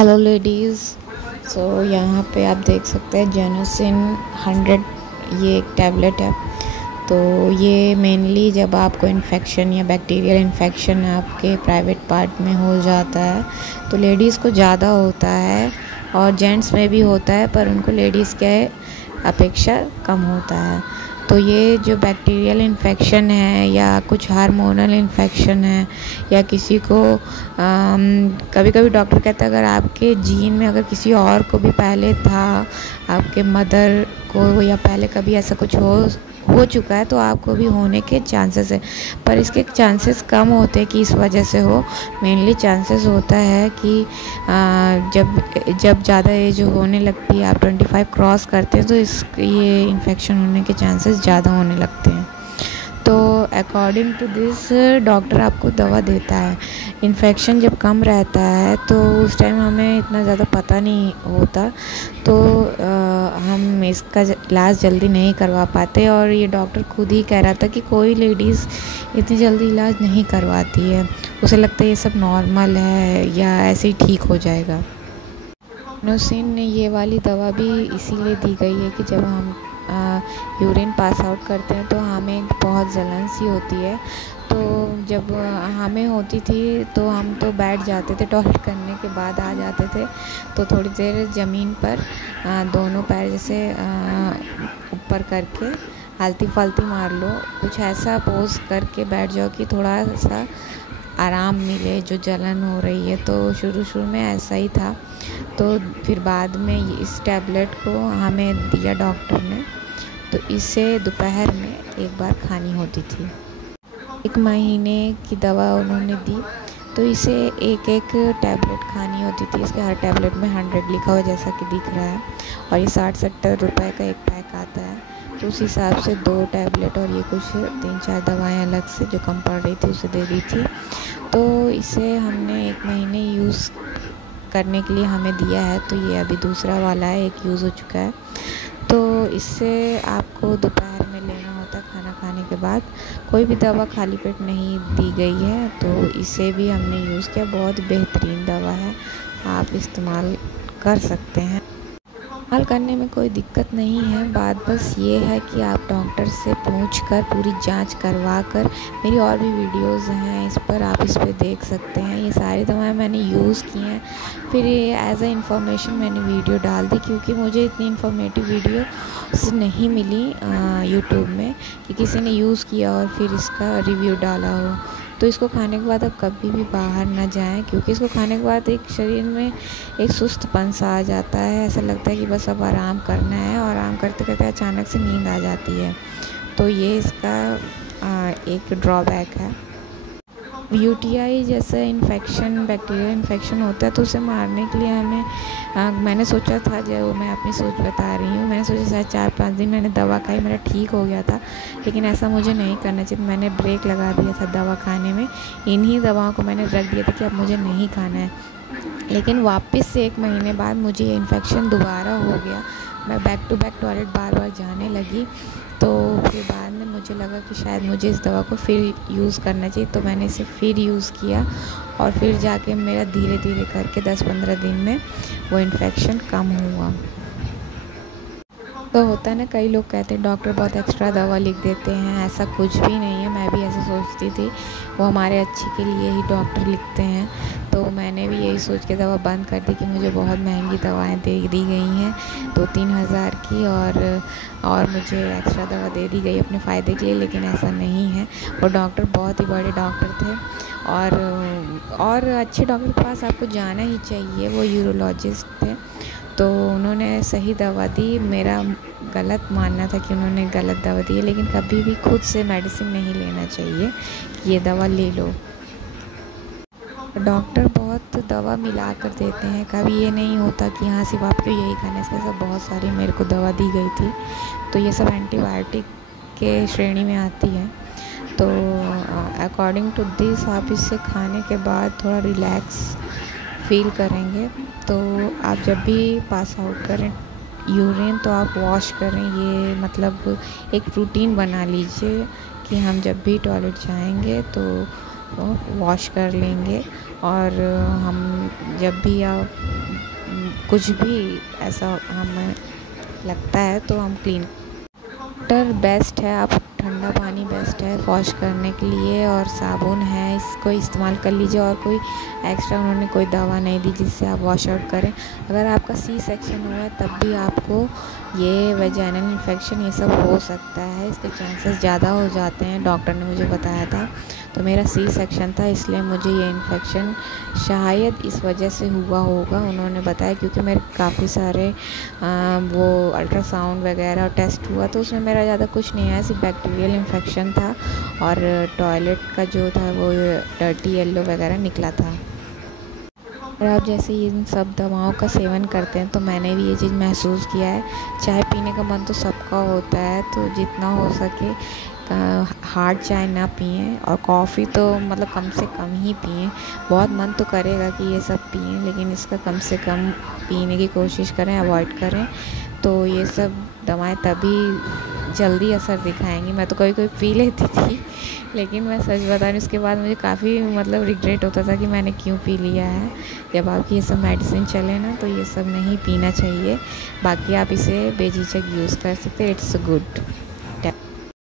Hello ladies. यहाँ पे आप देख सकते हैं जेनोसिन 100, ये एक टैबलेट है। तो ये मेनली जब आपको इन्फेक्शन या बैक्टीरियल इन्फेक्शन आपके प्राइवेट पार्ट में हो जाता है तो लेडीज़ को ज़्यादा होता है और जेंट्स में भी होता है, पर उनको लेडीज़ के अपेक्षा कम होता है। तो ये जो बैक्टीरियल इन्फेक्शन है या कुछ हार्मोनल इन्फेक्शन है या किसी को कभी कभी डॉक्टर कहता है अगर आपके जीन में अगर किसी और को भी पहले था, आपके मदर को या पहले कभी ऐसा कुछ हो चुका है तो आपको भी होने के चांसेस है, पर इसके चांसेस कम होते हैं कि इस वजह से हो। मेनली चांसेस होता है कि जब ज़्यादा एज होने लगती है, आप 25 क्रॉस करते हैं तो ये इन्फेक्शन होने के चांसेस ज़्यादा होने लगते हैं। तो अकॉर्डिंग टू दिस डॉक्टर आपको दवा देता है। इन्फेक्शन जब कम रहता है तो उस टाइम हमें इतना ज़्यादा पता नहीं होता, तो हम इसका इलाज जल्दी नहीं करवा पाते। और ये डॉक्टर खुद ही कह रहा था कि कोई लेडीज़ इतनी जल्दी इलाज नहीं करवाती है, उसे लगता है ये सब नॉर्मल है या ऐसे ही ठीक हो जाएगा। जेनोसिन ने ये वाली दवा भी इसीलिए दी गई है कि जब हम यूरिन पास आउट करते हैं तो हमें बहुत जलन सी होती है। तो जब हमें होती थी तो हम तो बैठ जाते थे, टॉयलेट करने के बाद आ जाते थे तो थोड़ी देर ज़मीन पर दोनों पैर जैसे ऊपर करके आलती फालती मार लो, कुछ ऐसा पोज करके बैठ जाओ कि थोड़ा सा आराम मिले जो जलन हो रही है। तो शुरू में ऐसा ही था। तो फिर बाद में इस टैबलेट को हमें दिया डॉक्टर ने, तो इसे दोपहर में एक बार खानी होती थी। 1 महीने की दवा उन्होंने दी, तो इसे एक टैबलेट खानी होती थी। इसके हर टैबलेट में 100 लिखा हुआ जैसा कि दिख रहा है, और ये 60-70 रुपए का एक पैक आता है। तो उस हिसाब से 2 टैबलेट और ये कुछ 3-4 दवाएं अलग से जो कम पड़ रही थी उसे दे दी थी। तो इसे हमने 1 महीने यूज़ करने के लिए हमें दिया है, तो ये अभी दूसरा वाला है, एक यूज़ हो चुका है। तो इससे आपको दोपहर में लेना होता है खाना खाने के बाद। कोई भी दवा खाली पेट नहीं दी गई है, तो इसे भी हमने यूज़ किया। बहुत बेहतरीन दवा है, आप इस्तेमाल कर सकते हैं। इस्तेमाल करने में कोई दिक्कत नहीं है, बात बस ये है कि आप डॉक्टर से पूछकर पूरी जांच करवा कर, मेरी और भी वीडियोस हैं इस पर, आप इस पर देख सकते हैं। ये सारी दवाएं मैंने यूज़ की हैं, फिर ये एज ए इन्फॉर्मेशन मैंने वीडियो डाल दी, क्योंकि मुझे इतनी इन्फॉर्मेटिव वीडियो नहीं मिली यूट्यूब में कि किसी ने यूज़ किया और फिर इसका रिव्यू डाला हो। तो इसको खाने के बाद आप कभी भी बाहर ना जाएं, क्योंकि इसको खाने के बाद एक शरीर में एक सुस्तपन सा आ जाता है, ऐसा लगता है कि बस अब आराम करना है, और आराम करते करते अचानक से नींद आ जाती है। तो ये इसका एक ड्रॉबैक है। यूटीआई जैसा इन्फेक्शन, बैक्टीरियल इन्फेक्शन होता है, तो उसे मारने के लिए हमें मैंने सोचा था, जो मैं अपनी सोच बता रही हूँ, मैंने सोचा शायद 4-5 दिन मैंने दवा खाई, मेरा ठीक हो गया था, लेकिन ऐसा मुझे नहीं करना चाहिए। मैंने ब्रेक लगा दिया था दवा खाने में, इन्हीं दवाओं को मैंने रख दिया था कि अब मुझे नहीं खाना है। लेकिन वापस से 1 महीने बाद मुझे ये इन्फेक्शन दोबारा हो गया, मैं बैक टू बैक टॉयलेट बार जाने लगी। तो फिर बाद में मुझे लगा कि शायद मुझे इस दवा को फिर यूज़ करना चाहिए, तो मैंने इसे फिर यूज़ किया, और फिर जाके मेरा धीरे धीरे करके 10-15 दिन में वो इन्फेक्शन कम हुआ। तो होता है ना, कई लोग कहते हैं डॉक्टर बहुत एक्स्ट्रा दवा लिख देते हैं, ऐसा कुछ भी नहीं है। मैं भी ऐसा सोचती थी, वो हमारे अच्छे के लिए ही डॉक्टर लिखते हैं। तो मैंने भी यही सोच के दवा बंद कर दी कि मुझे बहुत महंगी दवाएं दे दी गई हैं 2-3 हज़ार की, और मुझे एक्स्ट्रा दवा दे दी गई अपने फ़ायदे के लिए, लेकिन ऐसा नहीं है। वो डॉक्टर बहुत ही बड़े डॉक्टर थे, और अच्छे डॉक्टर के पास आपको जाना ही चाहिए। वो यूरोलॉजिस्ट थे, तो उन्होंने सही दवा दी। मेरा गलत मानना था कि उन्होंने गलत दवा दी है, लेकिन कभी भी खुद से मेडिसिन नहीं लेना चाहिए कि ये दवा ले लो। डॉक्टर बहुत दवा मिला कर देते हैं, कभी ये नहीं होता कि हाँ सिर्फ आपको यही खाना है। इसके सब बहुत सारी मेरे को दवा दी गई थी, तो ये सब एंटीबायोटिक के श्रेणी में आती है। तो अकॉर्डिंग टू दिस आप इसे खाने के बाद थोड़ा रिलैक्स फील करेंगे। तो आप जब भी पास आउट करें यूरिन तो आप वॉश करें, ये मतलब एक रूटीन बना लीजिए कि हम जब भी टॉयलेट जाएंगे तो वॉश कर लेंगे। और हम जब भी आप कुछ भी ऐसा हमें लगता है तो हम क्लीन वाटर बेस्ट है। आप ठंडा पानी बेस्ट है वॉश करने के लिए, और साबुन है, इसको इस्तेमाल कर लीजिए। और कोई एक्स्ट्रा उन्होंने कोई दवा नहीं दी जिससे आप वॉश आउट करें। अगर आपका सी सेक्शन हुआ है तब भी आपको ये वेजाइनल इन्फेक्शन ये सब हो सकता है, इसके चांसेस ज़्यादा हो जाते हैं, डॉक्टर ने मुझे बताया था। तो मेरा सी सेक्शन था, इसलिए मुझे ये इन्फेक्शन शायद इस वजह से हुआ होगा, उन्होंने बताया। क्योंकि मेरे काफ़ी सारे वो अल्ट्रासाउंड वगैरह टेस्ट हुआ तो उसमें मेरा ज़्यादा कुछ नहीं आया, सिर्फ बैक्टीरियल इन्फेक्शन था और टॉयलेट का जो था वो डर्टी येलो वगैरह निकला था। और आप जैसे इन सब दवाओं का सेवन करते हैं तो मैंने भी ये चीज़ महसूस किया है। चाय पीने का मन तो सबका होता है, तो जितना हो सके हार्ड चाय ना पिएं, और कॉफ़ी तो मतलब कम से कम ही पिएं। बहुत मन तो करेगा कि ये सब पिएं, लेकिन इसका कम से कम पीने की कोशिश करें, अवॉइड करें। तो ये सब दवाएं तभी जल्दी असर दिखाएंगी। मैं तो कभी पी लेती थी, लेकिन मैं सच बता रही हूँ उसके बाद मुझे काफ़ी मतलब रिग्रेट होता था कि मैंने क्यों पी लिया है। जब आपकी ये सब मेडिसिन चले ना तो ये सब नहीं पीना चाहिए। बाकी आप इसे बेझिझक यूज़ कर सकते, इट्स गुड।